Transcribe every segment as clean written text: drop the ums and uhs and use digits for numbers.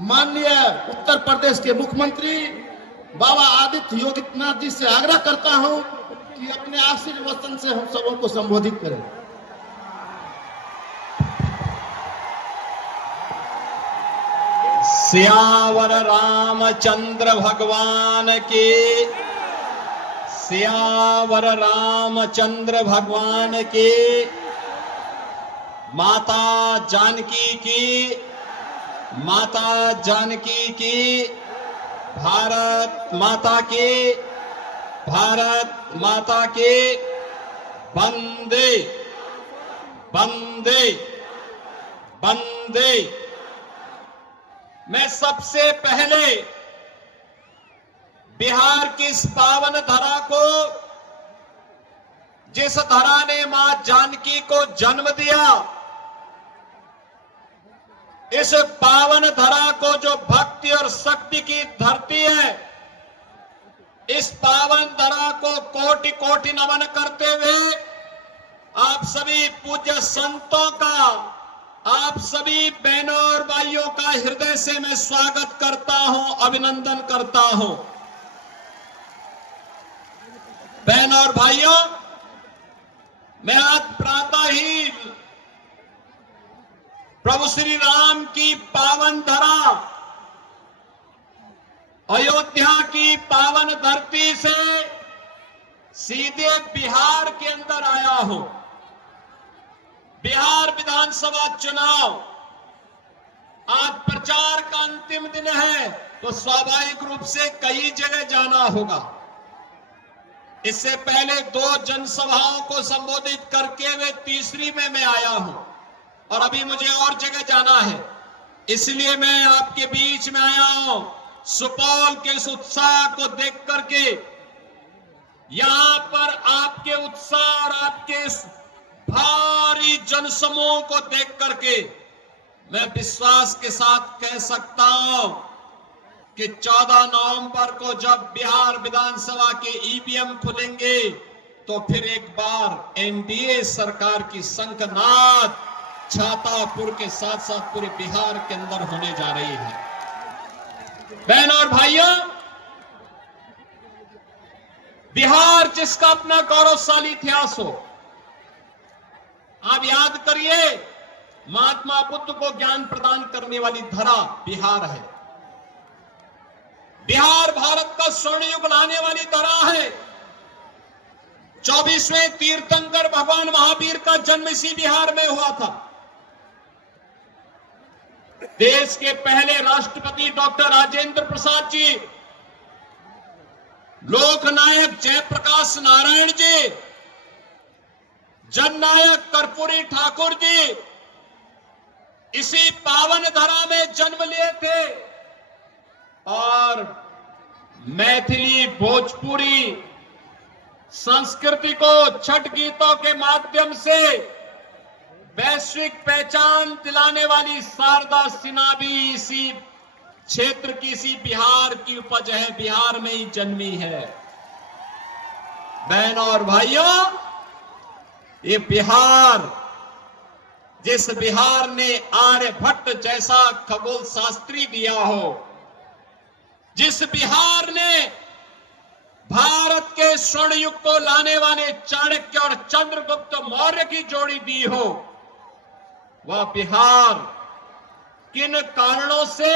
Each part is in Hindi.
माननीय उत्तर प्रदेश के मुख्यमंत्री बाबा आदित्य योगीनाथ जी से आग्रह करता हूं कि अपने आशीर्वचन से हम सबों को संबोधित करें। सियावर रामचंद्र भगवान की, सियावर रामचंद्र भगवान की, माता जानकी की, माता जानकी की, भारत माता की, भारत माता की, वंदे वंदे वंदे। मैं सबसे पहले बिहार की इस पावन धरा को, जिस धरा ने मां जानकी को जन्म दिया, इस पावन धरा को जो भक्ति और शक्ति की धरती है, इस पावन धरा को कोटि कोटि नमन करते हुए आप सभी पूज्य संतों का, आप सभी बहनों और भाइयों का हृदय से मैं स्वागत करता हूं, अभिनंदन करता हूं। बहनों और भाइयों, मैं आज प्रातः ही प्रभु श्री राम की पावन धरा, अयोध्या की पावन धरती से सीधे बिहार के अंदर आया हूं। बिहार विधानसभा चुनाव आज प्रचार का अंतिम दिन है, तो स्वाभाविक रूप से कई जगह जाना होगा। इससे पहले 2 जनसभाओं को संबोधित करके वे तीसरी में मैं आया हूं और अभी मुझे और जगह जाना है, इसलिए मैं आपके बीच में आया हूं। सुपौल के इस उत्साह को देख करके, यहां पर आपके उत्साह और आपके भारी जनसमूह को देख करके मैं विश्वास के साथ कह सकता हूं कि 14 नवंबर को जब बिहार विधानसभा के ईवीएम खुलेंगे तो फिर एक बार एनडीए सरकार की शंखनाद छातापुर के साथ साथ पूरे बिहार के अंदर होने जा रही है। बहनों और भाइयों, बिहार जिसका अपना गौरवशाली इतिहास हो, आप याद करिए, महात्मा बुद्ध को ज्ञान प्रदान करने वाली धरा बिहार है। बिहार भारत का स्वर्ण युग लाने वाली धरा है। 24वें तीर्थंकर भगवान महावीर का जन्म इसी बिहार में हुआ था। देश के पहले राष्ट्रपति डॉक्टर राजेंद्र प्रसाद जी, लोकनायक जयप्रकाश नारायण जी, जननायक कर्पूरी ठाकुर जी इसी पावन धरा में जन्म लिए थे और मैथिली भोजपुरी संस्कृति को छठ गीतों के माध्यम से वैश्विक पहचान दिलाने वाली शारदा सिन्हा भी इसी क्षेत्र की, इसी बिहार की उपज है, बिहार में ही जन्मी है। बहनों और भाइयों, ये बिहार, जिस बिहार ने आर्यभट्ट जैसा खगोल शास्त्री दिया हो, जिस बिहार ने भारत के स्वर्ण युग को लाने वाले चाणक्य और चंद्रगुप्त मौर्य की जोड़ी दी हो, वह बिहार किन कारणों से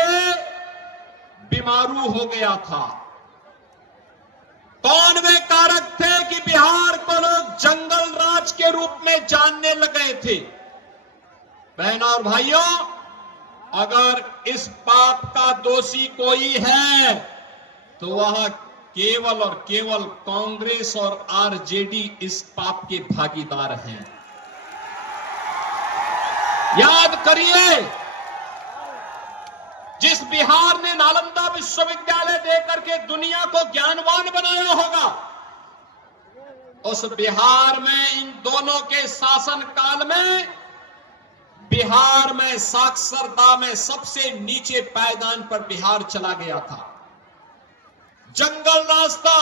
बीमारू हो गया था? कौन वे कारक थे कि बिहार को लोग जंगल राज के रूप में जानने लगे थे? बहनों और भाइयों, अगर इस पाप का दोषी कोई है तो वह केवल और केवल कांग्रेस और आरजेडी इस पाप के भागीदार हैं। याद करिए, जिस बिहार ने नालंदा विश्वविद्यालय देकर के दुनिया को ज्ञानवान बनाया होगा, उस बिहार में इन दोनों के शासन काल में बिहार में साक्षरता में सबसे नीचे पायदान पर बिहार चला गया था। जंगल रास्ता,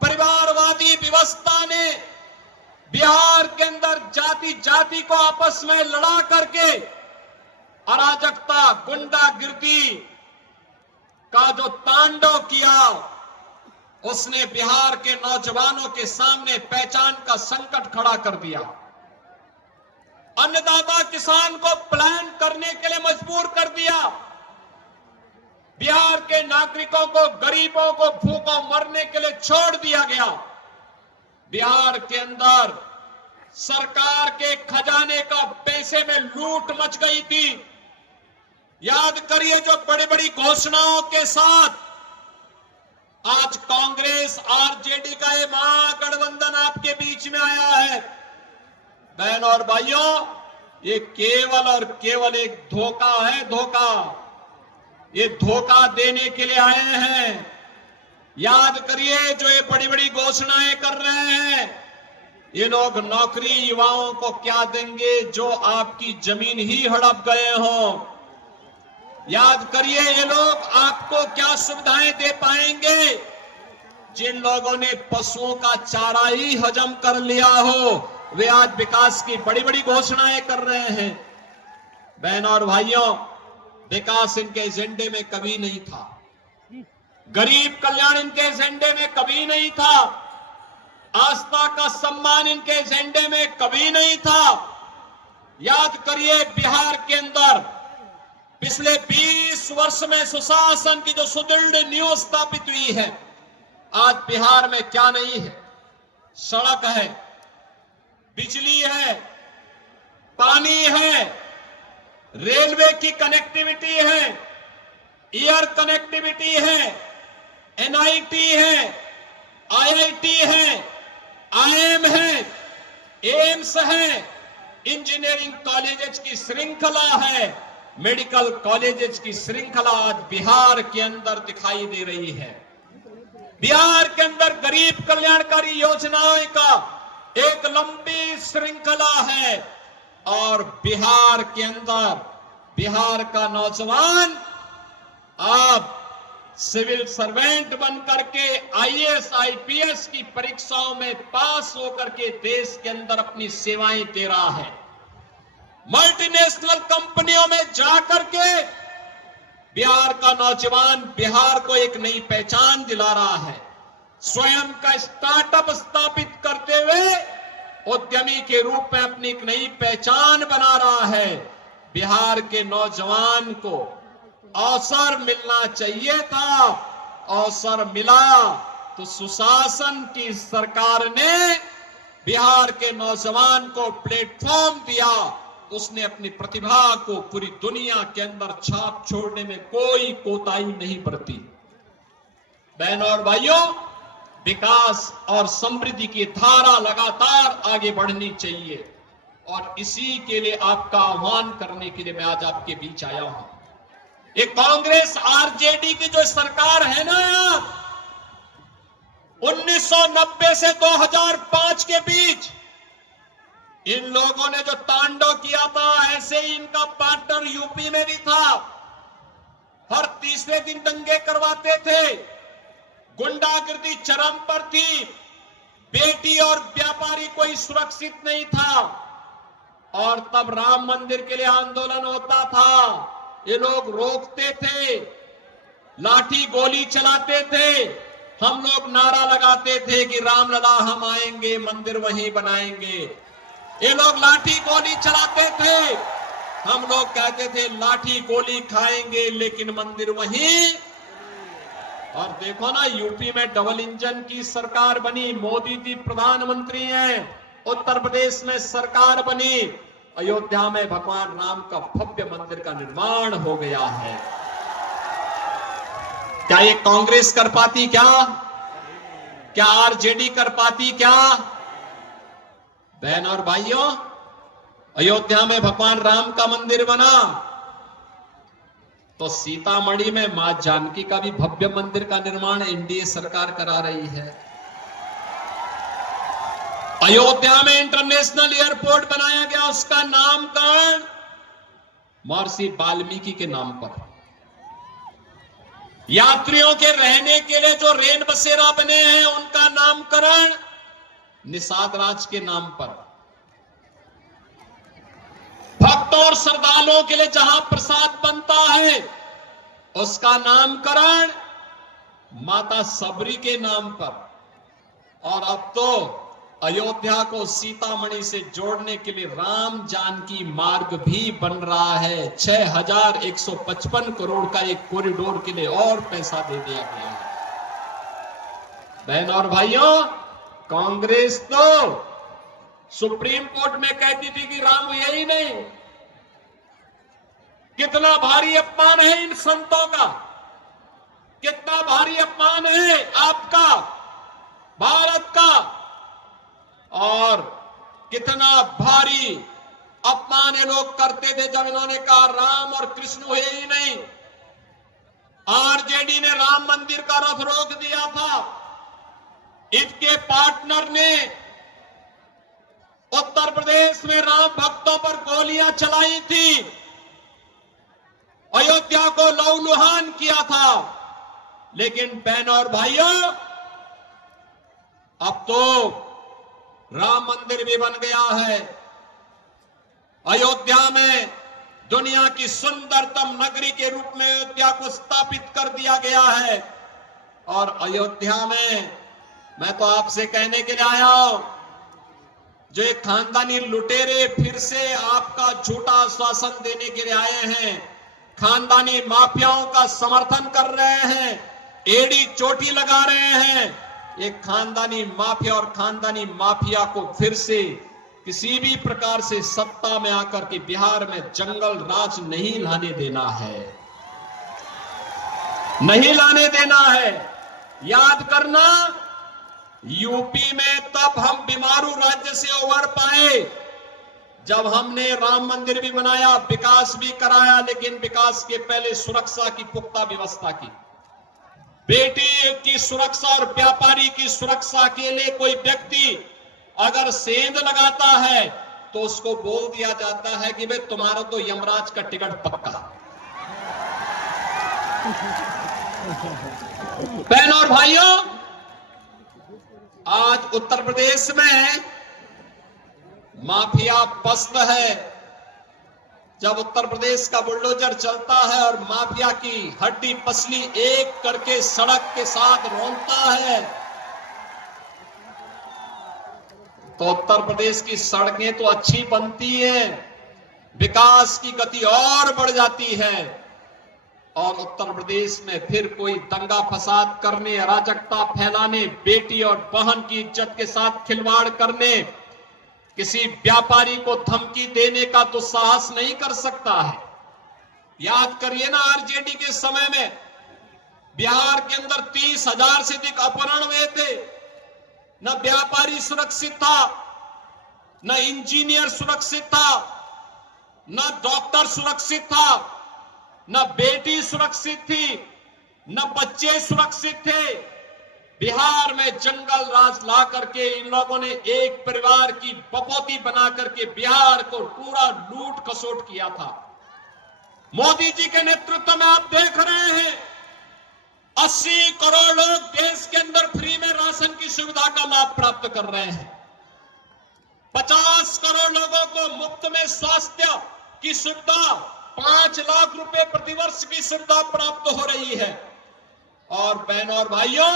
परिवारवादी व्यवस्था ने बिहार के अंदर जाति जाति को आपस में लड़ा करके अराजकता, गुंडागिर्दी का जो तांडव किया, उसने बिहार के नौजवानों के सामने पहचान का संकट खड़ा कर दिया। अन्नदाता किसान को प्लान करने के लिए मजबूर कर दिया। बिहार के नागरिकों को, गरीबों को भूखों मरने के लिए छोड़ दिया गया। बिहार के अंदर सरकार के खजाने का पैसे में लूट मच गई थी। याद करिए, जो बड़ी बड़ी घोषणाओं के साथ आज कांग्रेस आरजेडी का ये महागठबंधन आपके बीच में आया है, बहनों और भाइयों, ये केवल और केवल एक धोखा है, धोखा। ये धोखा देने के लिए आए हैं। याद करिए, जो ये बड़ी बड़ी घोषणाएं कर रहे हैं, ये लोग नौकरी युवाओं को क्या देंगे जो आपकी जमीन ही हड़प गए हों। याद करिए, ये लोग आपको क्या सुविधाएं दे पाएंगे जिन लोगों ने पशुओं का चारा ही हजम कर लिया हो। वे आज विकास की बड़ी बड़ी घोषणाएं कर रहे हैं। बहनों और भाइयों, विकास इनके एजेंडे में कभी नहीं था। गरीब कल्याण इनके एजेंडे में कभी नहीं था। आस्था का सम्मान इनके एजेंडे में कभी नहीं था। याद करिए, बिहार के अंदर पिछले 20 वर्ष में सुशासन की जो सुदृढ़ नींव स्थापित हुई है, आज बिहार में क्या नहीं है? सड़क है, बिजली है, पानी है, रेलवे की कनेक्टिविटी है, एयर कनेक्टिविटी है, एनआईटी है, आईआईटी है, आईएम है, एम्स है, इंजीनियरिंग कॉलेजेस की श्रृंखला है, मेडिकल कॉलेजेस की श्रृंखला आज बिहार के अंदर दिखाई दे रही है। बिहार के अंदर गरीब कल्याणकारी योजनाओं का एक लंबी श्रृंखला है और बिहार के अंदर बिहार का नौजवान आप सिविल सर्वेंट बन करके आईएएस आईपीएस की परीक्षाओं में पास होकर के देश के अंदर अपनी सेवाएं दे रहा है। मल्टीनेशनल कंपनियों में जाकर के बिहार का नौजवान बिहार को एक नई पहचान दिला रहा है। स्वयं का स्टार्टअप स्थापित करते हुए उद्यमी के रूप में अपनी एक नई पहचान बना रहा है। बिहार के नौजवान को अवसर मिलना चाहिए था, अवसर मिला तो सुशासन की सरकार ने बिहार के नौजवान को प्लेटफॉर्म दिया। उसने अपनी प्रतिभा को पूरी दुनिया के अंदर छाप छोड़ने में कोई कोताही नहीं बरती। बहनों और भाइयों, विकास और समृद्धि की धारा लगातार आगे बढ़नी चाहिए और इसी के लिए आपका आह्वान करने के लिए मैं आज आपके बीच आया हूं। ये कांग्रेस आरजेडी की जो सरकार है ना, 1990 से 2005 के बीच इन लोगों ने जो तांडव किया था, ऐसे ही इनका पार्टनर यूपी में भी था। हर तीसरे दिन दंगे करवाते थे, गुंडागिर्दी चरम पर थी, बेटी और व्यापारी कोई सुरक्षित नहीं था। और तब राम मंदिर के लिए आंदोलन होता था, ये लोग रोकते थे, लाठी गोली चलाते थे, हम लोग नारा लगाते थे कि रामलला हम आएंगे, मंदिर वहीं बनाएंगे। ये लोग लाठी गोली चलाते थे, हम लोग कहते थे लाठी गोली खाएंगे लेकिन मंदिर वहीं। और देखो ना, यूपी में डबल इंजन की सरकार बनी, मोदी जी प्रधानमंत्री हैं, उत्तर प्रदेश में सरकार बनी, अयोध्या में भगवान राम का भव्य मंदिर का निर्माण हो गया है। क्या ये कांग्रेस कर पाती? क्या आरजेडी कर पाती? क्या बहन और भाइयों, अयोध्या में भगवान राम का मंदिर बना तो सीतामढ़ी में मां जानकी का भी भव्य मंदिर का निर्माण एनडीए सरकार करा रही है। अयोध्या में इंटरनेशनल एयरपोर्ट बनाया गया, उसका नामकरण महर्षि वाल्मीकि के नाम पर। यात्रियों के रहने के लिए जो रेल बसेरा बने हैं, उनका नामकरण निषाद राज के नाम पर। भक्त भक्तों और श्रद्धालुओं के लिए जहां प्रसाद बनता है उसका नामकरण माता सबरी के नाम पर, और अब तो अयोध्या को सीतामढ़ी से जोड़ने के लिए राम जानकी मार्ग भी बन रहा है। 6155 करोड़ का एक कॉरिडोर के लिए और पैसा दे दिया गया है। बहन और भाइयों, कांग्रेस तो सुप्रीम कोर्ट में कहती थी कि राम हुए ही नहीं। कितना भारी अपमान है इन संतों का, कितना भारी अपमान है आपका, भारत का, और कितना भारी अपमान ये लोग करते थे जब इन्होंने कहा राम और कृष्ण हुए ही नहीं। आरजेडी ने राम मंदिर का रथ रोक दिया था, इसके पार्टनर ने उत्तर प्रदेश में राम भक्तों पर गोलियां चलाई थी, अयोध्या को लहूलुहान किया था। लेकिन बहनों और भाइयों, अब तो राम मंदिर भी बन गया है। अयोध्या में दुनिया की सुंदरतम नगरी के रूप में अयोध्या को स्थापित कर दिया गया है। और अयोध्या में मैं तो आपसे कहने के लिए आया हूं, जो एक खानदानी लुटेरे फिर से आपका झूठा आश्वासन देने के लिए आए हैं, खानदानी माफियाओं का समर्थन कर रहे हैं, एड़ी चोटी लगा रहे हैं। एक खानदानी माफिया और खानदानी माफिया को फिर से किसी भी प्रकार से सत्ता में आकर के बिहार में जंगल राज नहीं लाने देना है, नहीं लाने देना है। याद करना, यूपी में तब हम बीमारू राज्य से उभर पाए जब हमने राम मंदिर भी बनाया, विकास भी कराया, लेकिन विकास के पहले सुरक्षा की पुख्ता व्यवस्था की। बेटी की सुरक्षा और व्यापारी की सुरक्षा के लिए कोई व्यक्ति अगर सेंध लगाता है तो उसको बोल दिया जाता है कि भाई तुम्हारा तो यमराज का टिकट पक्का। बहनों और भाइयों, आज उत्तर प्रदेश में माफिया पस्त है। जब उत्तर प्रदेश का बुलडोजर चलता है और माफिया की हड्डी पसली एक करके सड़क के साथ रोनता है, तो उत्तर प्रदेश की सड़कें तो अच्छी बनती हैं, विकास की गति और बढ़ जाती है। और उत्तर प्रदेश में फिर कोई दंगा फसाद करने, अराजकता फैलाने, बेटी और बहन की इज्जत के साथ खिलवाड़ करने, किसी व्यापारी को धमकी देने का तो साहस नहीं कर सकता है। याद करिए ना, आरजेडी के समय में बिहार के अंदर 30,000 से अधिक अपहरण हुए थे। न व्यापारी सुरक्षित था, न इंजीनियर सुरक्षित था, न डॉक्टर सुरक्षित था, न बेटी सुरक्षित थी, न बच्चे सुरक्षित थे। बिहार में जंगल राज ला करके इन लोगों ने एक परिवार की बपौती बना करके बिहार को पूरा लूट खसोट किया था। मोदी जी के नेतृत्व में आप देख रहे हैं 80 करोड़ लोग देश के अंदर फ्री में राशन की सुविधा का लाभ प्राप्त कर रहे हैं। 50 करोड़ लोगों को मुफ्त में स्वास्थ्य की सुविधा, 5 लाख रुपए प्रतिवर्ष की सुविधा प्राप्त हो रही है। और बहनों और भाइयों,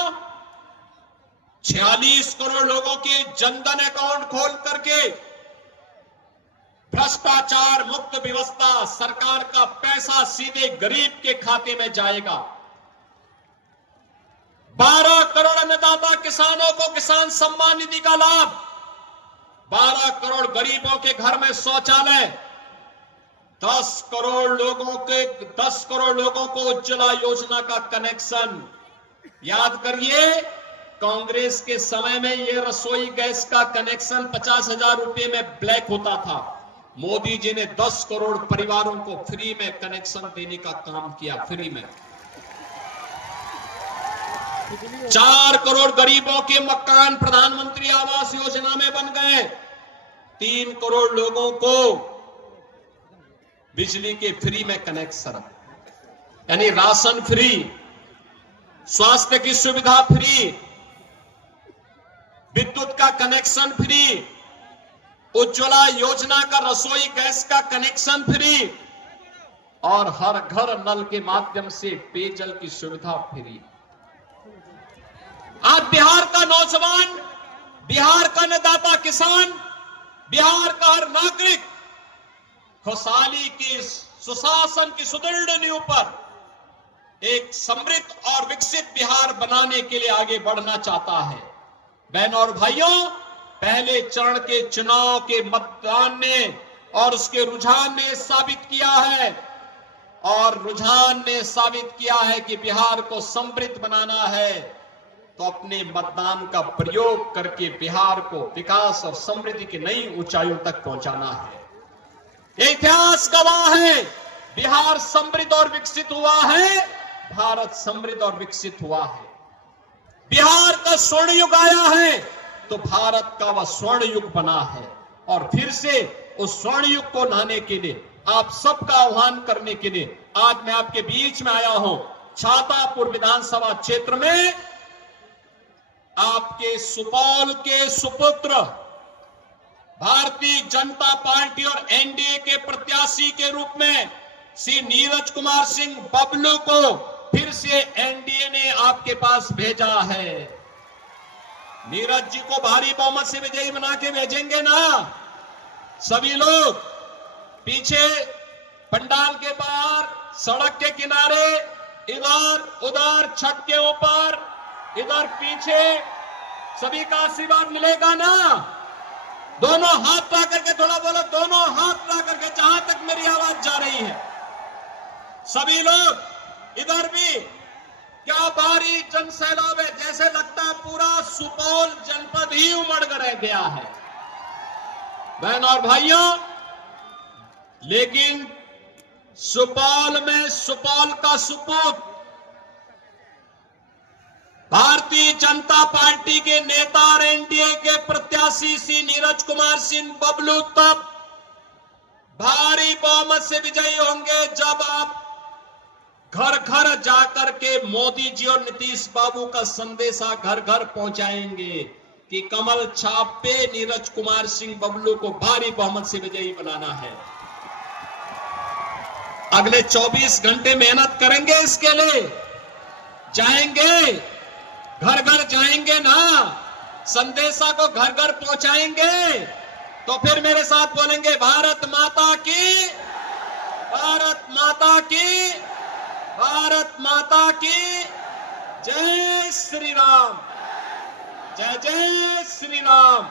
46 करोड़ लोगों के जनधन अकाउंट खोल करके भ्रष्टाचार मुक्त व्यवस्था, सरकार का पैसा सीधे गरीब के खाते में जाएगा। 12 करोड़ अन्नदाता किसानों को किसान सम्मान निधि का लाभ, 12 करोड़ गरीबों के घर में शौचालय, 10 करोड़ लोगों को उज्ज्वला योजना का कनेक्शन। याद करिए, कांग्रेस के समय में यह रसोई गैस का कनेक्शन 50,000 रुपए में ब्लैक होता था। मोदी जी ने 10 करोड़ परिवारों को फ्री में कनेक्शन देने का काम किया, फ्री में। 4 करोड़ गरीबों के मकान प्रधानमंत्री आवास योजना में बन गए। 3 करोड़ लोगों को बिजली के फ्री में कनेक्शन, यानी राशन फ्री, स्वास्थ्य की सुविधा फ्री, विद्युत का कनेक्शन फ्री, उज्ज्वला योजना का रसोई गैस का कनेक्शन फ्री और हर घर नल के माध्यम से पेयजल की सुविधा फ्री। आज बिहार का नौजवान, बिहार का अन्नदाता किसान, बिहार का हर नागरिक खुशहाली की, सुशासन की सुदृढ़ नींव पर एक समृद्ध और विकसित बिहार बनाने के लिए आगे बढ़ना चाहता है। बहनों और भाइयों, पहले चरण के चुनाव के मतदान ने और उसके रुझान ने साबित किया है कि बिहार को समृद्ध बनाना है तो अपने मतदान का प्रयोग करके बिहार को विकास और समृद्धि की नई ऊंचाइयों तक पहुंचाना है। ये इतिहास गवाह है, बिहार समृद्ध और विकसित हुआ है, भारत समृद्ध और विकसित हुआ है। बिहार का स्वर्ण युग आया है तो भारत का वह स्वर्ण युग बना है और फिर से उस स्वर्ण युग को लाने के लिए, आप सबका आह्वान करने के लिए आज मैं आपके बीच में आया हूं। छातापुर विधानसभा क्षेत्र में आपके सुपौल के सुपुत्र, भारतीय जनता पार्टी और एनडीए के प्रत्याशी के रूप में श्री नीरज कुमार सिंह बबलू को फिर से एनडीए ने आपके पास भेजा है। नीरज जी को भारी बहुमत से विजयी बना के भेजेंगे ना? सभी लोग पीछे पंडाल के बाहर, सड़क के किनारे, इधर उधर, छत के ऊपर, इधर पीछे, सभी का आशीर्वाद मिलेगा ना? दोनों हाथ ला करके थोड़ा बोलो, दोनों हाथ ला करके, जहां तक मेरी आवाज जा रही है। सभी लोग इधर भी, क्या भारी जन सैलाब है, जैसे लगता है पूरा सुपौल जनपद ही उमड़ कर गया है। बहन और भाइयों, लेकिन सुपौल में सुपौल का सुपूत भारतीय जनता पार्टी के नेता और एनडीए के प्रत्याशी श्री नीरज कुमार सिंह बबलू तब भारी बहुमत से विजयी होंगे जब आप घर घर जाकर के मोदी जी और नीतीश बाबू का संदेशा घर घर पहुंचाएंगे कि कमल छाप पे नीरज कुमार सिंह बबलू को भारी बहुमत से विजयी बनाना है। अगले 24 घंटे मेहनत करेंगे, इसके लिए जाएंगे, घर घर जाएंगे ना, संदेशा को घर घर पहुंचाएंगे। तो फिर मेरे साथ बोलेंगे, भारत माता की, भारत माता की, भारत माता की जय श्री राम, जय जय श्री राम।